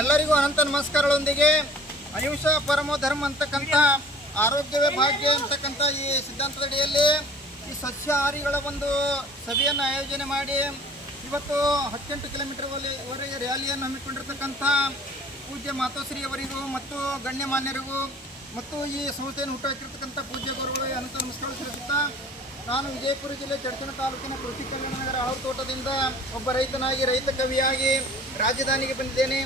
ಎಲ್ಲರಿಗೂ ಅನಂತ ನಮಸ್ಕಾರಗಳೊಂದಿಗೆ ಅಹಿಂಸಾ ಪರಮೋ ಧರ್ಮ ಅಂತಕ್ಕಂಥ ಆರೋಗ್ಯವೇ ಭಾಗ್ಯ ಅಂತಕ್ಕಂಥ ಈ ಸಿದ್ಧಾಂತದಡಿಯಲ್ಲಿ ಈ ಸಸ್ಯಾಹಾರಿಗಳ ಒಂದು ಸಭೆಯನ್ನು ಆಯೋಜನೆ ಮಾಡಿ ಇವತ್ತು 18 ಕಿಲೋಮೀಟರ್ವರೆಗೆ ರ್ಯಾಲಿಯನ್ನು ಹಮ್ಮಿಕೊಂಡಿರ್ತಕ್ಕಂಥ ಪೂಜ್ಯ ಮಾತೋಶ್ರೀ ಅವರಿಗೂ ಮತ್ತು ಗಣ್ಯಮಾನ್ಯರಿಗೂ ಮತ್ತು ಈ ಸಂಸ್ಥೆಯನ್ನು ಹುಟ್ಟುಹಾಕಿರ್ತಕ್ಕಂಥ ಪೂಜ್ಯ ಗುರುಗಳು ಅನಂತ ನಮಸ್ಕಾರ ತಿಳಿಸುತ್ತಾ, ನಾನು ವಿಜಯಪುರ ಜಿಲ್ಲೆ ಚಡಚಣ ತಾಲೂಕಿನ ಕೃಷಿ ಕಲ್ಯಾಣ ನಗರ ಆಳೂರು ತೋಟದಿಂದ ಒಬ್ಬ ರೈತನಾಗಿ ರೈತ ಕವಿಯಾಗಿ ರಾಜಧಾನಿಗೆ ಬಂದಿದ್ದೇನೆ.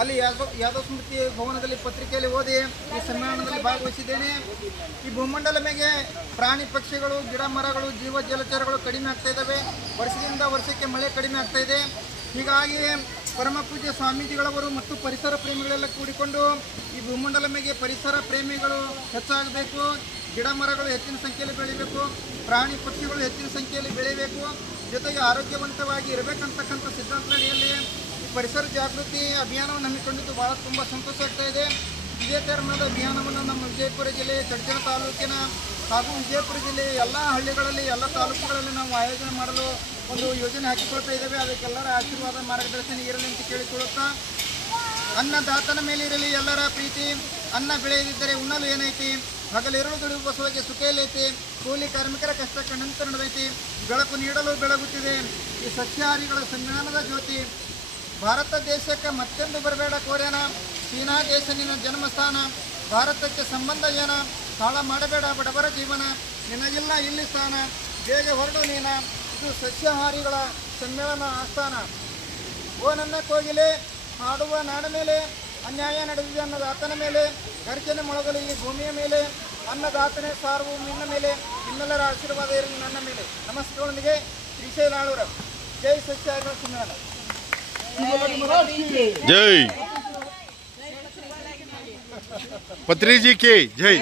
ಅಲ್ಲಿ ಯಾದವ ಸ್ಮೃತಿ ಭವನದಲ್ಲಿ ಪತ್ರಿಕೆಯಲ್ಲಿ ಓದಿ ಈ ಸಮ್ಮೇಳನದಲ್ಲಿ ಭಾಗವಹಿಸಿದ್ದೇನೆ. ಈ ಭೂಮಂಡಲ ಮೇಲೆ ಪ್ರಾಣಿ ಪಕ್ಷಿಗಳು ಗಿಡ ಮರಗಳು ಜೀವ ಜಲಚರಗಳು ಕಡಿಮೆ ಆಗ್ತಾ ಇದ್ದಾವೆ. ವರ್ಷದಿಂದ ವರ್ಷಕ್ಕೆ ಮಳೆ ಕಡಿಮೆ ಆಗ್ತಾ ಇದೆ. ಹೀಗಾಗಿ ಪರಮ ಪೂಜ್ಯ ಸ್ವಾಮೀಜಿಗಳವರು ಮತ್ತು ಪರಿಸರ ಪ್ರೇಮಿಗಳೆಲ್ಲ ಕೂಡಿಕೊಂಡು ಈ ಭೂಮಂಡಲ ಮೇಲೆ ಪರಿಸರ ಪ್ರೇಮಿಗಳು ಹೆಚ್ಚಾಗಬೇಕು, ಗಿಡ ಮರಗಳು ಹೆಚ್ಚಿನ ಸಂಖ್ಯೆಯಲ್ಲಿ ಬೆಳಿಬೇಕು, ಪ್ರಾಣಿ ಪಕ್ಷಿಗಳು ಹೆಚ್ಚಿನ ಸಂಖ್ಯೆಯಲ್ಲಿ ಬೆಳಿಬೇಕು, ಜೊತೆಗೆ ಆರೋಗ್ಯವಂತವಾಗಿ ಇರಬೇಕಂತಕ್ಕಂಥ ಸಿದ್ಧಾಂತದಡಿಯಲ್ಲಿ ಈ ಪರಿಸರ ಜಾಗೃತಿ ಅಭಿಯಾನವನ್ನು ಹಮ್ಮಿಕೊಂಡಿದ್ದು ಭಾಳ ತುಂಬ ಸಂತೋಷ ಆಗ್ತಾ ಇದೆ. ಇದೇ ತೆರನಾದ ಅಭಿಯಾನವನ್ನು ನಮ್ಮ ವಿಜಯಪುರ ಜಿಲ್ಲೆ ಚಡಚಣ ತಾಲೂಕಿನ ಹಾಗೂ ವಿಜಯಪುರ ಜಿಲ್ಲೆಯ ಎಲ್ಲ ಹಳ್ಳಿಗಳಲ್ಲಿ ಎಲ್ಲ ತಾಲೂಕುಗಳಲ್ಲಿ ನಾವು ಆಯೋಜನೆ ಮಾಡಲು ಒಂದು ಯೋಜನೆ ಹಾಕಿಕೊಳ್ತಾ ಇದ್ದೇವೆ. ಅದಕ್ಕೆಲ್ಲರ ಆಶೀರ್ವಾದ ಮಾರ್ಗದರ್ಶನ ಇರಲಿ ಅಂತ ಕೇಳಿಕೊಳ್ಳುತ್ತಾ, ಅನ್ನದಾತನ ಮೇಲೆ ಇರಲಿ ಎಲ್ಲರ ಪ್ರೀತಿ, ಅನ್ನ ಬೆಳೆಯದಿದ್ದರೆ ಉಣ್ಣಲು ಏನೈತಿ, ಹಗಲಿರುಳು ದುಡಿಯುವ ಬಸವಗೆ ಸುಖ ಎಲ್ಲೈತಿ, ಕೂಲಿ ಕಾರ್ಮಿಕರ ಕಷ್ಟ ಕಣ್ಣಂತ ನಡೆದೈತಿ, ಬೆಳಕು ನೀಡಲು ಬೆಳಗುತ್ತಿದೆ ಈ ಸಸ್ಯಾಹಾರಿಗಳ ಸಮ್ಮೇಳನದ ಜ್ಯೋತಿ. ಭಾರತ ದೇಶಕ್ಕೆ ಮತ್ತೊಂದು ಬರಬೇಡ ಕೋರ್ಯಾನ, ಚೀನಾ ದೇಶ ನಿನ್ನ ಜನ್ಮಸ್ಥಾನ, ಭಾರತಕ್ಕೆ ಸಂಬಂಧ ಏನ, ಹಾಳ ಮಾಡಬೇಡ ಬಡವರ ಜೀವನ, ನಿನಗಿಲ್ಲ ಇಲ್ಲಿ ಸ್ಥಾನ, ಬೇಗ ಹೊರಡು ನೀನ. ಇದು ಸಸ್ಯಾಹಾರಿಗಳ ಸಮ್ಮೇಳನ ಆಸ್ಥಾನ. ಓ ನನ್ನ ಕೋಗಿಲೆ ಹಾಡುವ ನಾಡ ಮೇಲೆ, ಅನ್ಯಾಯ ನಡೆದಿದೆ ಅನ್ನದಾತನ ಮೇಲೆ, ಗರ್ಜನೆ ಮೊಳಗಲು ಈ ಭೂಮಿಯ ಮೇಲೆ, ಅನ್ನದಾತನೇ ಸಾರ್ವು ನಿನ್ನ ಮೇಲೆ, ನಿಮ್ಮೆಲ್ಲರ ಆಶೀರ್ವಾದ ಇರಲಿ ನನ್ನ ಮೇಲೆ. ನಮಸ್ಕಾರದೊಂದಿಗೆ ಶ್ರೀಶೈಲ ಆಳೂರ. ಜೈ ಸಸ್ಯಾಹಾರಿಗಳ ಸಮ್ಮೇಳನ. जय पत्री जी की जय।